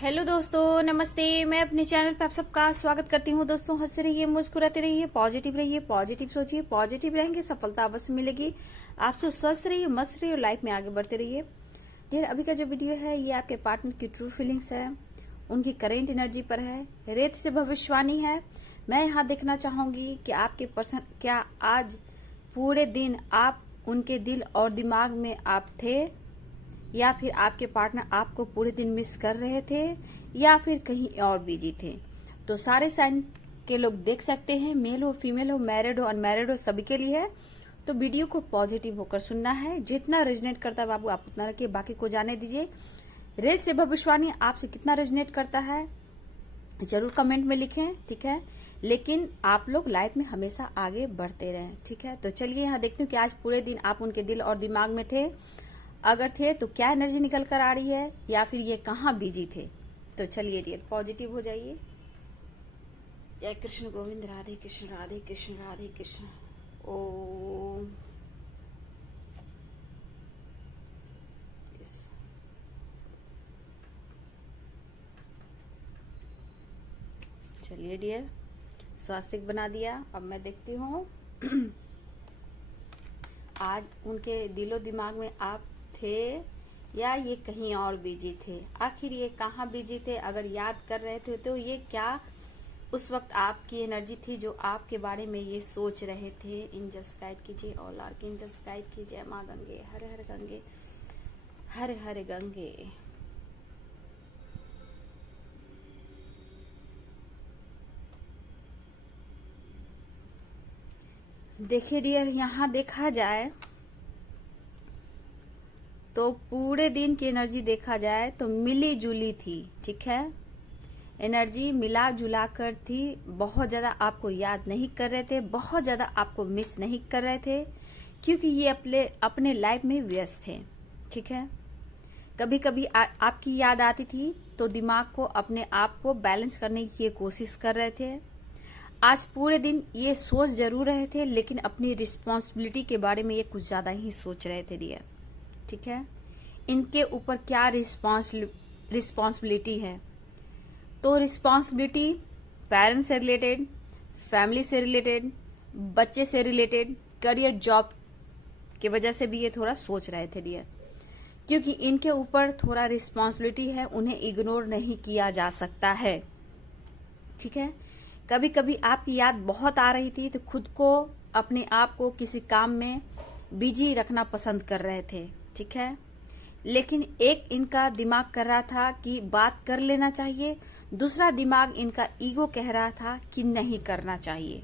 Hello दोस्तों, नमस्ते। मैं अपने चैनल पे आप सबका स्वागत करती हूँ। दोस्तों, हंसते रहिए, मुस्कुराते रहिए, पॉजिटिव सोचिए, पॉजिटिव रहेंगे, सफलता अवश्य मिलेगी। आप स्वस्थ रहिए, मस्त रहिए और लाइफ में आगे बढ़ते रहिए। यार, अभी का जो वीडियो है ये आपके पार्टनर की ट्रू फीलिंग्स है, उनकी करेंट एनर्जी पर है, रेत से भविष्यवाणी है। मैं यहाँ देखना चाहूंगी कि आपके पर्सन क्या आज पूरे दिन आप उनके दिल और दिमाग में आप थे, या फिर आपके पार्टनर आपको पूरे दिन मिस कर रहे थे, या फिर कहीं और बिजी थे। तो सारे साइन के लोग देख सकते हैं, मेल हो, फीमेल हो, मैरिड हो, अनमैरिड हो, सभी के लिए है। तो वीडियो को पॉजिटिव होकर सुनना है। जितना रेजनेट करता है बाबू आप उतना रखिए, बाकी को जाने दीजिए। रेत से भविष्यवाणी आपसे कितना रेजनेट करता है जरूर कमेंट में लिखें, ठीक है। लेकिन आप लोग लाइफ में हमेशा आगे बढ़ते रहें, ठीक है। तो चलिए यहाँ देखते हैं कि आज पूरे दिन आप उनके दिल और दिमाग में थे। अगर थे तो क्या एनर्जी निकल कर आ रही है, या फिर ये कहाँ बिजी थे। तो चलिए डियर, पॉजिटिव हो जाइए। जय कृष्ण गोविंद, राधे कृष्ण राधे कृष्ण राधे कृष्ण। ओम। चलिए डियर, स्वास्तिक बना दिया। अब मैं देखती हूँ आज उनके दिलो दिमाग में आप थे या ये कहीं और बिजी थे। आखिर ये कहाँ बिजी थे, अगर याद कर रहे थे तो ये क्या उस वक्त आपकी एनर्जी थी जो आपके बारे में ये सोच रहे थे। एंजल्स गाइड कीजिए, ऑल आर्कएंजल्स गाइड कीजिए। माँ गंगे, हर हर गंगे, हर हर गंगे। देखिए डियर, यहाँ देखा जाए तो पूरे दिन की एनर्जी देखा जाए तो मिली जुली थी, ठीक है। एनर्जी मिला जुला कर थी। बहुत ज्यादा आपको याद नहीं कर रहे थे, बहुत ज्यादा आपको मिस नहीं कर रहे थे, क्योंकि ये अपने लाइफ में व्यस्त थे, ठीक है। कभी कभी आपकी याद आती थी तो दिमाग को अपने आप को बैलेंस करने की कोशिश कर रहे थे। आज पूरे दिन ये सोच जरूर रहे थे, लेकिन अपनी रिस्पॉन्सिबिलिटी के बारे में ये कुछ ज्यादा ही सोच रहे थे डियर, ठीक है। इनके ऊपर क्या रिस्पॉन्सिबिलिटी है, तो रिस्पॉन्सिबिलिटी पेरेंट्स से रिलेटेड, फैमिली से रिलेटेड, बच्चे से रिलेटेड, करियर जॉब की वजह से भी ये थोड़ा सोच रहे थे डियर, क्योंकि इनके ऊपर थोड़ा रिस्पॉन्सिबिलिटी है, उन्हें इग्नोर नहीं किया जा सकता है, ठीक है। कभी कभी आपकी याद बहुत आ रही थी तो खुद को, अपने आप को किसी काम में बिजी रखना पसंद कर रहे थे, ठीक है। लेकिन एक इनका दिमाग कर रहा था कि बात कर लेना चाहिए, दूसरा दिमाग इनका ईगो कह रहा था कि नहीं करना चाहिए।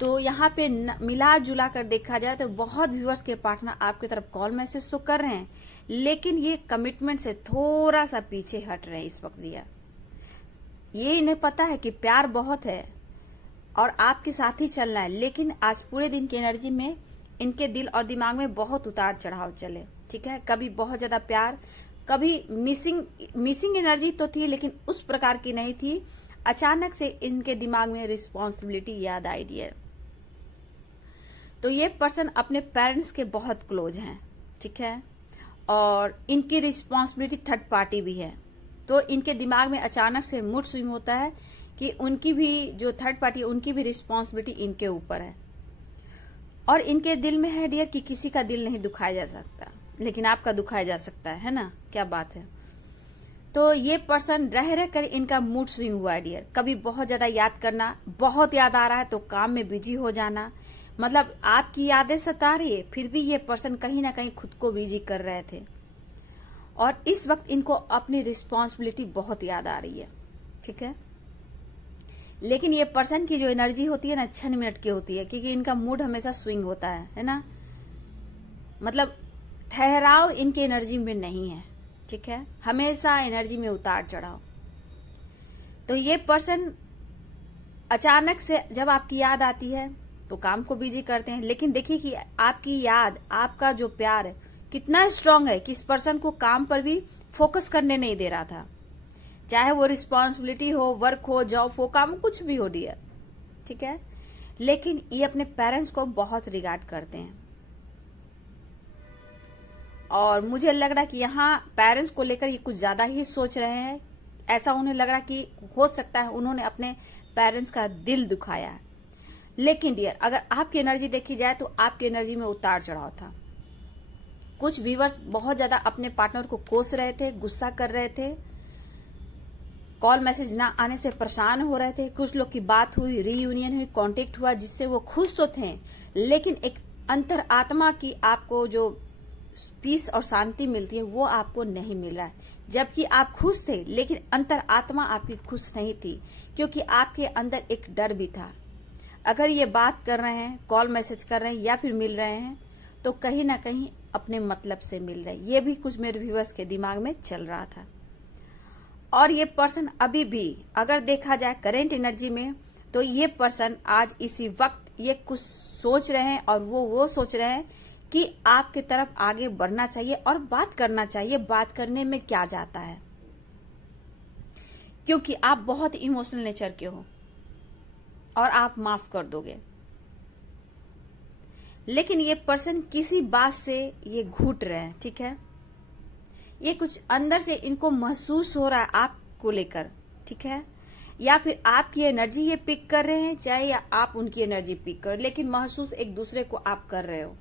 तो यहाँ पे मिला जुला कर देखा जाए तो बहुत व्यूअर्स के पार्टनर आपकी तरफ कॉल मैसेज तो कर रहे हैं, लेकिन ये कमिटमेंट से थोड़ा सा पीछे हट रहे हैं इस वक्त दिया। ये इन्हें पता है कि प्यार बहुत है और आपके साथ ही चलना है, लेकिन आज पूरे दिन की एनर्जी में इनके दिल और दिमाग में बहुत उतार चढ़ाव चले, ठीक है। कभी बहुत ज्यादा प्यार, कभी मिसिंग एनर्जी तो थी, लेकिन उस प्रकार की नहीं थी। अचानक से इनके दिमाग में रिस्पॉन्सिबिलिटी याद आई डियर। तो ये पर्सन अपने पेरेंट्स के बहुत क्लोज हैं, ठीक है, और इनकी रिस्पॉन्सिबिलिटी थर्ड पार्टी भी है। तो इनके दिमाग में अचानक से मूड स्विंग होता है कि उनकी भी जो थर्ड पार्टी है उनकी भी रिस्पॉन्सिबिलिटी इनके ऊपर है, और इनके दिल में है डियर कि किसी का दिल नहीं दुखाया जा सकता, लेकिन आपका दुखाया जा सकता है ना, क्या बात है। तो ये पर्सन रह रह कर इनका मूड स्विंग हुआ है डियर। कभी बहुत ज्यादा याद करना, बहुत याद आ रहा है तो काम में बिजी हो जाना, मतलब आपकी यादें सता रही है, फिर भी ये पर्सन कहीं ना कहीं खुद को बिजी कर रहे थे, और इस वक्त इनको अपनी रिस्पॉन्सिबिलिटी बहुत याद आ रही है, ठीक है। लेकिन ये पर्सन की जो एनर्जी होती है ना, 6 मिनट की होती है, क्योंकि इनका मूड हमेशा स्विंग होता है ना, मतलब ठहराव इनकी एनर्जी में नहीं है, ठीक है। हमेशा एनर्जी में उतार चढ़ाव। तो ये पर्सन अचानक से जब आपकी याद आती है तो काम को बिजी करते हैं, लेकिन देखिए कि आपकी याद, आपका जो प्यार है कितना स्ट्रांग है कि इस पर्सन को काम पर भी फोकस करने नहीं दे रहा था, चाहे वो रिस्पॉन्सिबिलिटी हो, वर्क हो, जॉब हो, काम कुछ भी हो डियर, ठीक है। लेकिन ये अपने पेरेंट्स को बहुत रिगार्ड करते हैं, और मुझे लग रहा है कि यहाँ पेरेंट्स को लेकर ये कुछ ज्यादा ही सोच रहे हैं, ऐसा उन्हें लग रहा कि हो सकता है उन्होंने अपने पेरेंट्स का दिल दुखाया है। लेकिन डियर, अगर आपकी एनर्जी देखी जाए तो आपकी एनर्जी में उतार चढ़ाव था। कुछ व्यूअर्स बहुत ज्यादा अपने पार्टनर को कोस रहे थे, गुस्सा कर रहे थे, कॉल मैसेज ना आने से परेशान हो रहे थे। कुछ लोग की बात हुई, रीयूनियन हुई, कांटेक्ट हुआ, जिससे वो खुश तो थे, लेकिन एक अंतर आत्मा की आपको जो पीस और शांति मिलती है वो आपको नहीं मिल रहा है। जबकि आप खुश थे, लेकिन अंतर आत्मा आपकी खुश नहीं थी, क्योंकि आपके अंदर एक डर भी था। अगर ये बात कर रहे हैं, कॉल मैसेज कर रहे हैं या फिर मिल रहे हैं, तो कहीं ना कहीं अपने मतलब से मिल रहे हैं। ये भी कुछ मेरे व्यूअर्स के दिमाग में चल रहा था। और ये पर्सन अभी भी अगर देखा जाए करेंट एनर्जी में, तो ये पर्सन आज इसी वक्त ये कुछ सोच रहे हैं, और वो सोच रहे हैं कि आपकी तरफ आगे बढ़ना चाहिए और बात करना चाहिए। बात करने में क्या जाता है, क्योंकि आप बहुत इमोशनल नेचर के हो और आप माफ कर दोगे। लेकिन ये पर्सन किसी बात से ये घुट रहे हैं, ठीक है। ये कुछ अंदर से इनको महसूस हो रहा है आपको लेकर, ठीक है। या फिर आपकी एनर्जी ये पिक कर रहे हैं, चाहे या आप उनकी एनर्जी पिक कर, लेकिन महसूस एक दूसरे को आप कर रहे हो।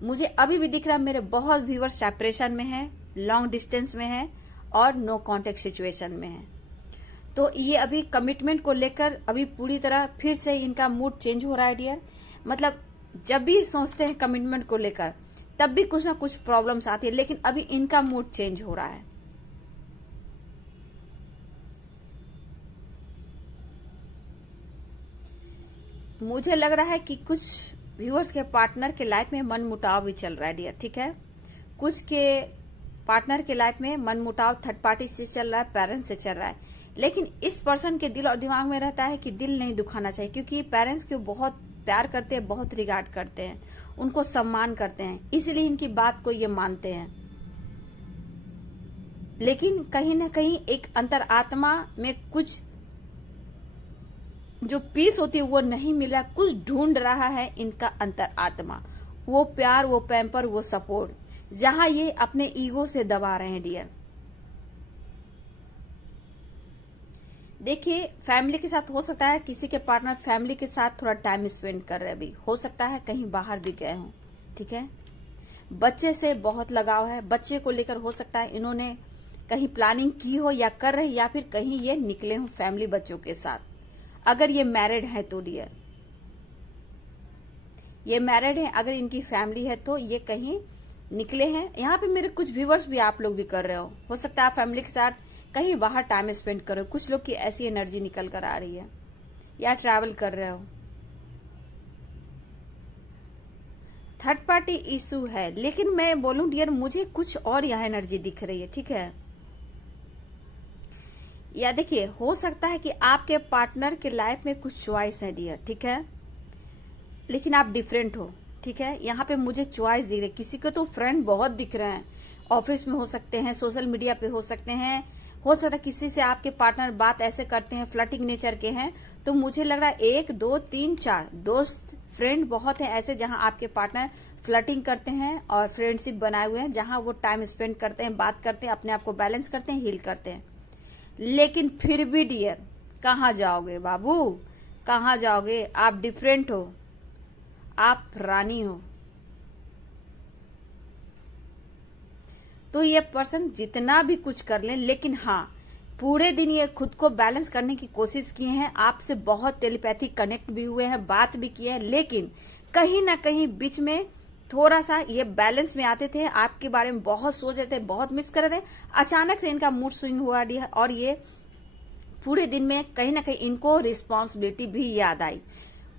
मुझे अभी भी दिख रहा है मेरे बहुत व्यूअर्स सेपरेशन में है, लॉन्ग डिस्टेंस में है और नो कांटेक्ट सिचुएशन में है। तो ये अभी कमिटमेंट को लेकर अभी पूरी तरह फिर से इनका मूड चेंज हो रहा है डियर। मतलब जब भी सोचते हैं कमिटमेंट को लेकर, तब भी कुछ ना कुछ प्रॉब्लम्स आती है, लेकिन अभी इनका मूड चेंज हो रहा है। मुझे लग रहा है कि कुछ व्यूअर्स के पार्टनर के लाइफ में मनमुटाव भी चल रहा है डियर, ठीक है। कुछ के पार्टनर के लाइफ में मनमुटाव थर्ड पार्टी से चल रहा है, पेरेंट्स से चल रहा है। लेकिन इस पर्सन के दिल और दिमाग में रहता है कि दिल नहीं दुखाना चाहिए, क्योंकि पेरेंट्स को बहुत प्यार करते हैं, बहुत रिगार्ड करते हैं, उनको सम्मान करते हैं, इसलिए इनकी बात को ये मानते हैं। लेकिन कहीं ना कहीं एक अंतर आत्मा में कुछ जो पीस होती है वो नहीं मिल रहा, कुछ ढूंढ रहा है इनका अंतर आत्मा। वो प्यार, वो पैम्पर, वो सपोर्ट, जहां ये अपने ईगो से दबा रहे हैं डियर। देखिए, फैमिली के साथ हो सकता है किसी के पार्टनर फैमिली के साथ थोड़ा टाइम स्पेंड कर रहे भी हो सकता है, कहीं बाहर भी गए हों, ठीक है। बच्चे से बहुत लगाव है, बच्चे को लेकर हो सकता है इन्होंने कहीं प्लानिंग की हो या कर रहे, या फिर कहीं ये निकले हों फैमिली बच्चों के साथ। अगर ये मैरिड है तो डियर, ये मैरिड है, अगर इनकी फैमिली है तो ये कहीं निकले हैं। यहाँ पे मेरे कुछ व्यूअर्स भी आप लोग भी कर रहे हो सकता है आप फैमिली के साथ कहीं बाहर टाइम स्पेंड करो। कुछ लोग की ऐसी एनर्जी निकल कर आ रही है, या ट्रैवल कर रहे हो। थर्ड पार्टी इशू है, लेकिन मैं बोलूं डियर, मुझे कुछ और यहाँ एनर्जी दिख रही है, ठीक है। या देखिए, हो सकता है कि आपके पार्टनर के लाइफ में कुछ चॉइस है डियर, ठीक है, लेकिन आप डिफरेंट हो, ठीक है। यहाँ पे मुझे चॉइस दिख रही है। किसी को तो फ्रेंड बहुत दिख रहे हैं, ऑफिस में हो सकते हैं, सोशल मीडिया पे हो सकते हैं, हो सकता है किसी से आपके पार्टनर बात ऐसे करते हैं, फ्लर्टिंग नेचर के हैं। तो मुझे लग रहा है 1 2 3 4 दोस्त, फ्रेंड बहुत है ऐसे, जहां आपके पार्टनर फ्लर्टिंग करते हैं और फ्रेंडशिप बनाए हुए हैं, जहां वो टाइम स्पेंड करते हैं, बात करते हैं, अपने आप को बैलेंस करते हैं, हील करते हैं। लेकिन फिर भी डियर, कहाँ जाओगे बाबू, कहाँ जाओगे? आप डिफरेंट हो, आप रानी हो। तो ये पर्सन जितना भी कुछ कर ले, लेकिन हाँ, पूरे दिन ये खुद को बैलेंस करने की कोशिश किए हैं, आपसे बहुत टेलीपैथी कनेक्ट भी हुए हैं, बात भी किए हैं, लेकिन कहीं ना कहीं बीच में थोड़ा सा ये बैलेंस में आते थे, आपके बारे में बहुत सोच रहे थे, बहुत मिस कर रहे थे। अचानक से इनका मूड स्विंग हुआ और ये पूरे दिन में कहीं ना कहीं इनको रिस्पॉन्सिबिलिटी भी याद आई।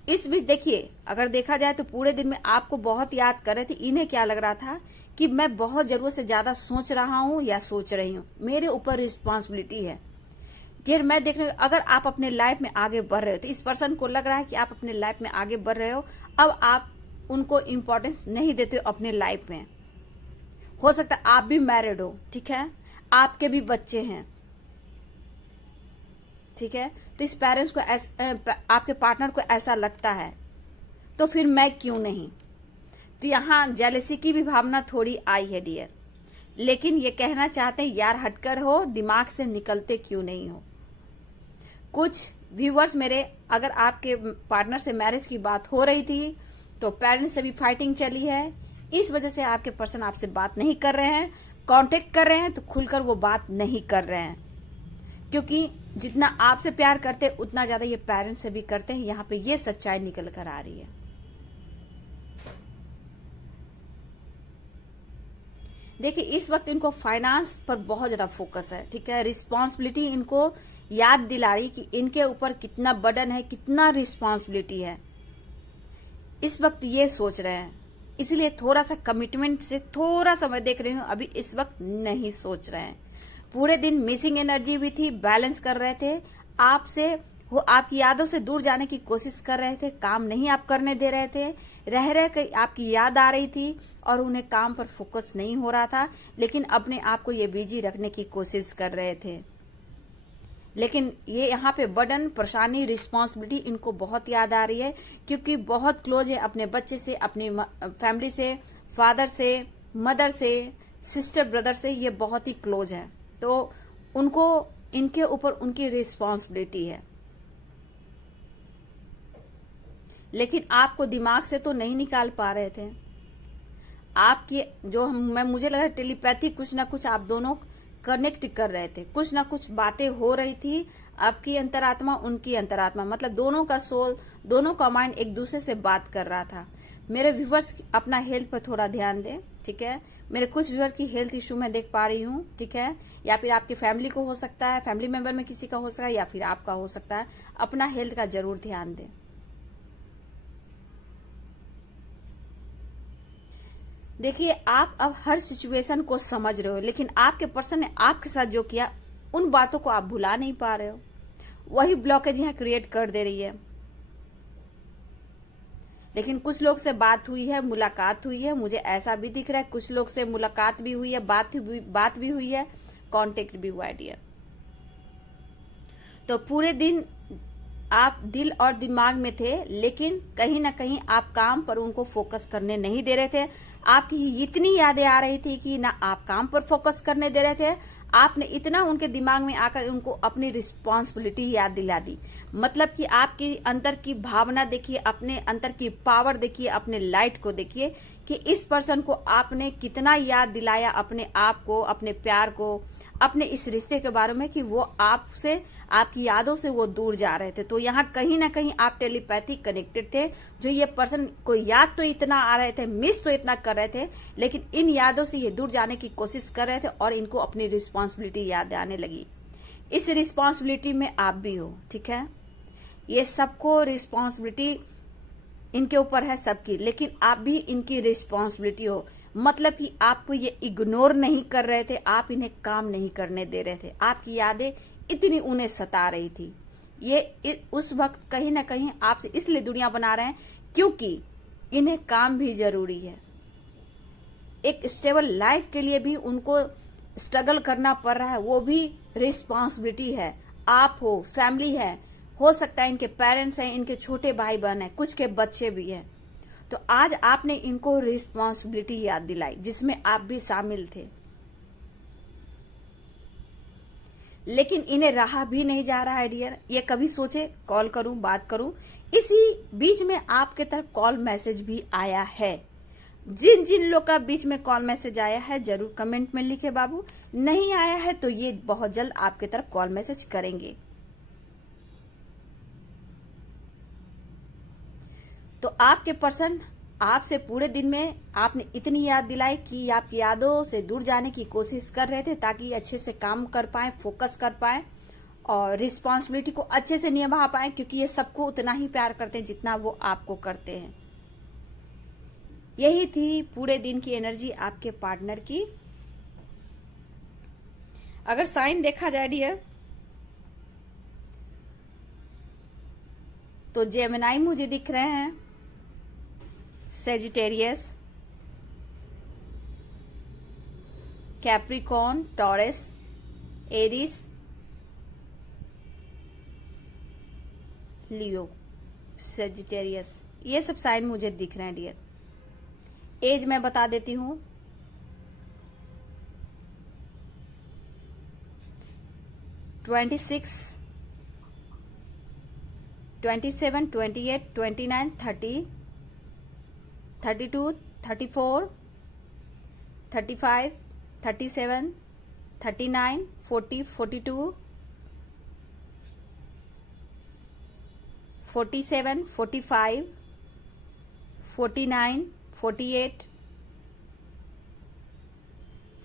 इस बीच देखिए, अगर देखा जाए तो पूरे दिन में आपको बहुत याद कर रहे थे। इन्हें क्या लग रहा था कि मैं बहुत जरूरत से ज्यादा सोच रहा हूं या सोच रही हूं, मेरे ऊपर रिस्पॉन्सिबिलिटी है। डियर, मैं देख रही हूँ, अगर आप अपने लाइफ में आगे बढ़ रहे हो तो इस पर्सन को लग रहा है कि आप अपने लाइफ में आगे बढ़ रहे हो। अब आप उनको इम्पोर्टेंस नहीं देते हो अपने लाइफ में। हो सकता है आप भी मैरिड हो, ठीक है, आपके भी बच्चे हैं, ठीक है। तो इस पेरेंट्स को आपके पार्टनर को ऐसा लगता है, तो फिर मैं क्यों नहीं। तो यहाँ जेलसी की भी भावना थोड़ी आई है डियर, लेकिन ये कहना चाहते हैं यार हटकर हो, दिमाग से निकलते क्यों नहीं हो। कुछ व्यूअर्स मेरे, अगर आपके पार्टनर से मैरिज की बात हो रही थी तो पेरेंट्स से भी फाइटिंग चली है, इस वजह से आपके पर्सन आपसे बात नहीं कर रहे हैं। कांटेक्ट कर रहे हैं तो खुलकर वो बात नहीं कर रहे हैं, क्योंकि जितना आपसे प्यार करते उतना ज्यादा ये पेरेंट्स से भी करते हैं। यहाँ पे ये सच्चाई निकल कर आ रही है। देखिए इस वक्त इनको फाइनेंस पर बहुत ज्यादा फोकस है, ठीक है। रिस्पॉन्सिबिलिटी इनको याद दिला रही कि इनके ऊपर कितना बर्डन है, कितना रिस्पॉन्सिबिलिटी है, इस वक्त ये सोच रहे हैं। इसलिए थोड़ा सा कमिटमेंट से थोड़ा सा मैं देख रही हूं, अभी इस वक्त नहीं सोच रहे हैं। पूरे दिन मिसिंग एनर्जी भी थी, बैलेंस कर रहे थे आपसे, वो आपकी यादों से दूर जाने की कोशिश कर रहे थे, काम नहीं आप करने दे रहे थे, रह कर आपकी याद आ रही थी और उन्हें काम पर फोकस नहीं हो रहा था, लेकिन अपने आप को ये बिजी रखने की कोशिश कर रहे थे। लेकिन ये यहाँ पे बर्डन, परेशानी, रिस्पॉन्सिबिलिटी इनको बहुत याद आ रही है, क्योंकि बहुत क्लोज है अपने बच्चे से, अपनी फैमिली से, फादर से, मदर से, सिस्टर ब्रदर से, ये बहुत ही क्लोज है। तो उनको इनके ऊपर उनकी रिस्पॉन्सिबिलिटी है, लेकिन आपको दिमाग से तो नहीं निकाल पा रहे थे। आपकी जो मुझे लगा टेलीपैथी कुछ ना कुछ आप दोनों कनेक्ट कर रहे थे, कुछ ना कुछ बातें हो रही थी, आपकी अंतरात्मा उनकी अंतरात्मा, मतलब दोनों का सोल, दोनों का माइंड एक दूसरे से बात कर रहा था। मेरे व्यूवर्स अपना हेल्थ पर थोड़ा ध्यान दें, ठीक है। मेरे कुछ व्यूअर की हेल्थ इश्यू मैं देख पा रही हूँ, ठीक है, या फिर आपकी फैमिली को हो सकता है, फैमिली मेंबर में किसी का हो सकता है, या फिर आपका हो सकता है। अपना हेल्थ का जरूर ध्यान दें। देखिए आप अब हर सिचुएशन को समझ रहे हो, लेकिन आपके पर्सन ने आपके साथ जो किया उन बातों को आप भुला नहीं पा रहे हो। वही ब्लॉकेज यहाँ क्रिएट कर दे रही है। लेकिन कुछ लोग से बात हुई है, मुलाकात हुई है, मुझे ऐसा भी दिख रहा है कुछ लोग से मुलाकात भी हुई है, बात भी हुई है, कांटेक्ट भी हुआ है डियर। तो पूरे दिन आप दिल और दिमाग में थे, लेकिन कहीं ना कहीं आप काम पर उनको फोकस करने नहीं दे रहे थे। आपकी इतनी यादें आ रही थी कि ना आप काम पर फोकस करने दे रहे थे, आपने इतना उनके दिमाग में आकर उनको अपनी रिस्पॉन्सिबिलिटी याद दिला दी। मतलब कि आपकी अंदर की भावना देखिए, अपने अंदर की पावर देखिए, अपने लाइट को देखिए कि इस पर्सन को आपने कितना याद दिलाया, अपने आप को, अपने प्यार को, अपने इस रिश्ते के बारे में, कि वो आपसे, आपकी यादों से वो दूर जा रहे थे। तो यहाँ कहीं ना कहीं आप टेलीपैथी कनेक्टेड थे। जो ये पर्सन को याद तो इतना आ रहे थे, मिस तो इतना कर रहे थे, लेकिन इन यादों से ये दूर जाने की कोशिश कर रहे थे और इनको अपनी रिस्पॉन्सिबिलिटी याद आने लगी। इस रिस्पॉन्सिबिलिटी में आप भी हो, ठीक है। ये सबको रिस्पॉन्सिबिलिटी इनके ऊपर है सबकी, लेकिन आप भी इनकी रिस्पॉन्सिबिलिटी हो। मतलब कि आपको ये इग्नोर नहीं कर रहे थे, आप इन्हें काम नहीं करने दे रहे थे। आपकी यादें इतनी उन्हें सता रही थी। ये उस वक्त कहीं ना कहीं आपसे इसलिए दुनिया बना रहे हैं क्योंकि इन्हें काम भी जरूरी है। एक स्टेबल लाइफ के लिए भी उनको स्ट्रगल करना पड़ रहा है, वो भी रिस्पॉन्सिबिलिटी है। आप हो, फैमिली है, हो सकता है इनके पेरेंट्स हैं, इनके छोटे भाई बहन हैं, कुछ के बच्चे भी हैं। तो आज आपने इनको रिस्पॉन्सिबिलिटी याद दिलाई, जिसमें आप भी शामिल थे, लेकिन इन्हें रहा भी नहीं जा रहा है डियर। ये कभी सोचे कॉल करूं, बात करूं। इसी बीच में आपके तरफ कॉल मैसेज भी आया है। जिन जिन लोग का बीच में कॉल मैसेज आया है जरूर कमेंट में लिखे बाबू। नहीं आया है तो ये बहुत जल्द आपके तरफ कॉल मैसेज करेंगे। तो आपके पर्सन आपसे पूरे दिन में आपने इतनी याद दिलाई कि आपकी यादों से दूर जाने की कोशिश कर रहे थे, ताकि अच्छे से काम कर पाए, फोकस कर पाए और रिस्पॉन्सिबिलिटी को अच्छे से निभा पाए, क्योंकि ये सबको उतना ही प्यार करते हैं जितना वो आपको करते हैं। यही थी पूरे दिन की एनर्जी आपके पार्टनर की। अगर साइन देखा जाए डियर तो जेमिनाई मुझे दिख रहे हैं, सेजिटेरियस, कैप्रिकॉर्न, टॉरस, एरिस, लियो, सेजिटेरियस, ये सब साइन मुझे दिख रहे हैं डियर। एज मैं बता देती हूं, 26, 27, 28, 29, 30, 32, 34, 35, 37, 39, 40, 42, 47, 45, 49, 48,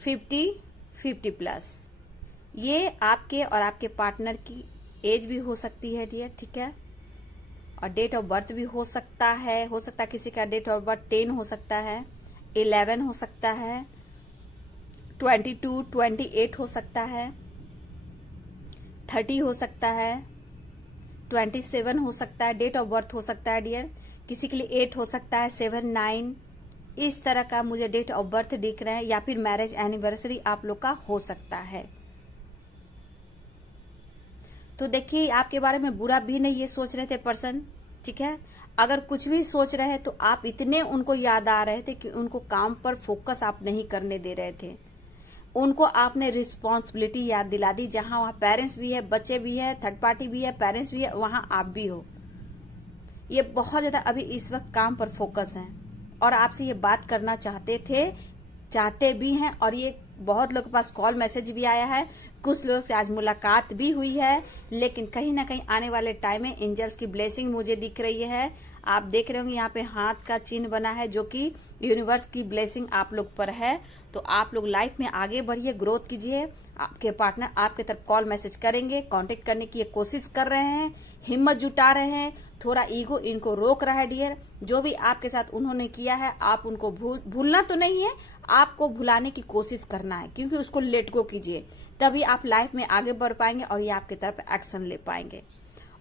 50, 50 प्लस। ये आपके और आपके पार्टनर की एज भी हो सकती है डियर, ठीक है, और डेट ऑफ बर्थ भी हो सकता है किसी का डेट ऑफ बर्थ 10 हो सकता है, 11 हो सकता है, 22, 28 हो सकता है, 30 हो सकता है, 27 हो सकता है, डेट ऑफ बर्थ हो सकता है डियर, किसी के लिए 8 हो सकता है, 7, 9, इस तरह का मुझे डेट ऑफ बर्थ दिख रहा है, या फिर मैरिज एनिवर्सरी आप लोग का हो सकता है। तो देखिए, आपके बारे में बुरा भी नहीं ये सोच रहे थे पर्सन, ठीक है, अगर कुछ भी सोच रहे तो आप इतने उनको याद आ रहे थे कि उनको काम पर फोकस आप नहीं करने दे रहे थे, उनको आपने रिस्पॉन्सिबिलिटी याद दिला दी। जहां वहां पेरेंट्स भी है, बच्चे भी है, थर्ड पार्टी भी है, पेरेंट्स भी है, वहां आप भी हो। ये बहुत ज्यादा अभी इस वक्त काम पर फोकस है और आपसे ये बात करना चाहते भी हैं, और ये बहुत लोग के पास कॉल मैसेज भी आया है, कुछ लोग से आज मुलाकात भी हुई है, लेकिन कहीं ना कहीं आने वाले टाइम में एंजल्स की ब्लेसिंग मुझे दिख रही है। आप देख रहे होंगे यहाँ पे हाथ का चिन्ह बना है, जो कि यूनिवर्स की ब्लेसिंग आप लोग पर है। तो आप लोग लाइफ में आगे बढ़िए, ग्रोथ कीजिए। आपके पार्टनर आपके तरफ कॉल मैसेज करेंगे, कांटेक्ट करने की कोशिश कर रहे हैं, हिम्मत जुटा रहे हैं, थोड़ा ईगो इनको रोक रहा है डियर। जो भी आपके साथ उन्होंने किया है, आप उनको भूलना तो नहीं है, आपको भुलाने की कोशिश करना है, क्योंकि उसको लेट गो कीजिए, तभी आप लाइफ में आगे बढ़ पाएंगे और ये आपके तरफ एक्शन ले पाएंगे।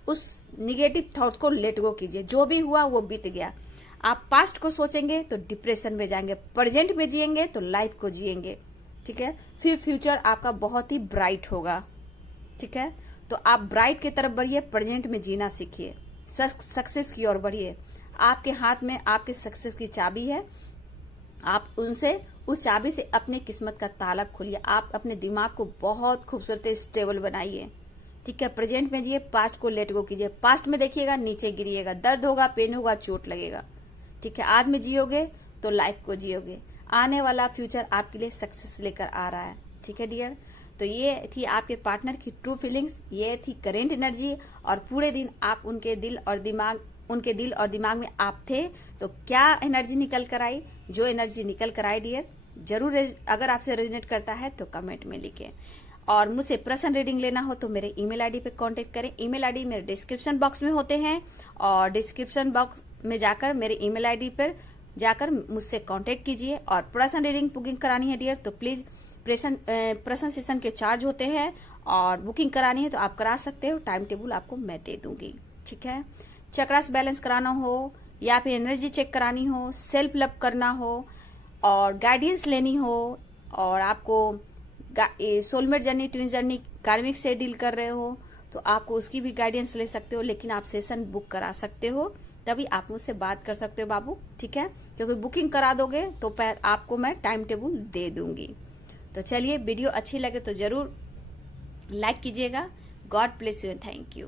उस निगेटिव थॉट्स को लेट गो कीजिए, जो भी हुआ वो बीत गया। आप पास्ट को सोचेंगे तो डिप्रेशन में जाएंगे, प्रेजेंट में जिएंगे तो लाइफ को जिएंगे, ठीक है, फिर फ्यूचर आपका बहुत ही ब्राइट होगा, ठीक है। तो आप ब्राइट की तरफ बढ़िए, प्रेजेंट में जीना सीखिए, सक्सेस की ओर बढ़िए। आपके हाथ में आपके सक्सेस की चाबी है, आप उस चाबी से अपने किस्मत का ताला खोलिए। आप अपने दिमाग को बहुत खूबसूरत स्टेबल बनाइए, ठीक है, प्रेजेंट में जिए, पास्ट को लेट गो कीजिए। पास्ट में देखिएगा नीचे गिरिएगा, दर्द होगा, पेन होगा, चोट लगेगा, ठीक है। आज में जियोगे तो लाइफ को जियोगे, आने वाला फ्यूचर आपके लिए सक्सेस लेकर आ रहा है, ठीक है डियर। तो ये थी आपके पार्टनर की ट्रू फीलिंग्स, ये थी करेंट एनर्जी, और पूरे दिन आप उनके दिल और दिमाग में आप थे। तो क्या एनर्जी निकल कर आई, जो एनर्जी निकल कर आई डियर, जरूर अगर आपसे रेजोनेट करता है तो कमेंट में लिखें। और मुझसे पर्सनल रीडिंग लेना हो तो मेरे ईमेल आईडी पे कांटेक्ट करें। ईमेल आईडी मेरे डिस्क्रिप्शन बॉक्स में होते हैं, और डिस्क्रिप्शन बॉक्स में जाकर मेरे ईमेल आईडी पर जाकर मुझसे कांटेक्ट कीजिए। और पर्सनल रीडिंग बुकिंग करानी है डियर तो प्लीज पर्सनल सेशन के चार्ज होते हैं, और बुकिंग करानी है तो आप करा सकते हो, टाइम टेबल आपको मैं दे दूंगी, ठीक है। चक्रास बैलेंस कराना हो, या फिर एनर्जी चेक करानी हो, सेल्फ लव करना हो, और गाइडेंस लेनी हो, और आपको सोलमेट जर्नी, ट्विन जर्नी, कार्मिक से डील कर रहे हो तो आपको उसकी भी गाइडेंस ले सकते हो, लेकिन आप सेशन बुक करा सकते हो, तभी आप मुझसे बात कर सकते हो बाबू, ठीक है, क्योंकि बुकिंग करा दोगे तो आपको मैं टाइम टेबल दे दूंगी। तो चलिए, वीडियो अच्छी लगे तो जरूर लाइक कीजिएगा। God bless you and thank you.